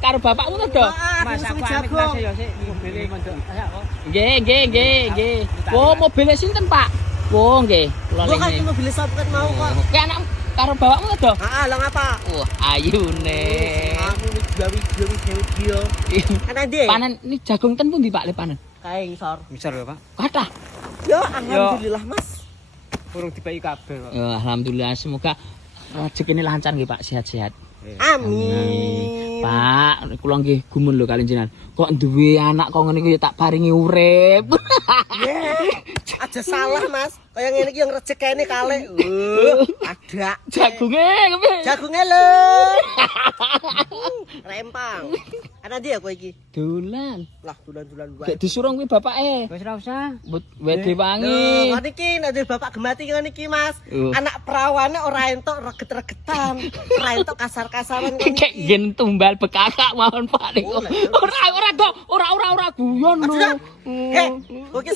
karo bapakmu to, Dok? Mas aku jago ya sik mobile mondok. Nggih. Oh, mobilnya sinten, Pak? Oh, nggih. Kula Gua kan lene. mobil soket mau kok. Ki anak karo bapakmu to, Dok? Heeh, lah ngapa? Wah, ayune. Kamu nih gawi dia. Ana ndi? Panen ini jagung ten pundi, Pak, le panen? Kae ngisor. Misal ya, Pak. Kathah. Ya alhamdulillah, Mas. Burung dipai kabeh kok. Ya, alhamdulillah semoga rezekine lancar nggih, Pak, sehat-sehat. Amin. Pak, kula nggih gumun lho kali jenengan. Kok duwe anak kok ngene iki ya tak paringi urip. Aja salah, Mas. Kaya ngene iki yang rezekine kalih. Ada. Jagunge kepiye? Jagunge lho. Rempang. Ana ndi aku iki? Dolan. Lah dulan-dulan wae. Gek disuruh kuwi bapake. Wis ora usah. Wede wangi. Ngene iki nek bapak gemati ngene iki, Mas. Anak perawane ora entuk reget-regetan. Ora entuk kasar-kasaran ngene Kayak iki. gen tumbal bekakak mawon Pak niku. Ora guyon lho. Heh, oke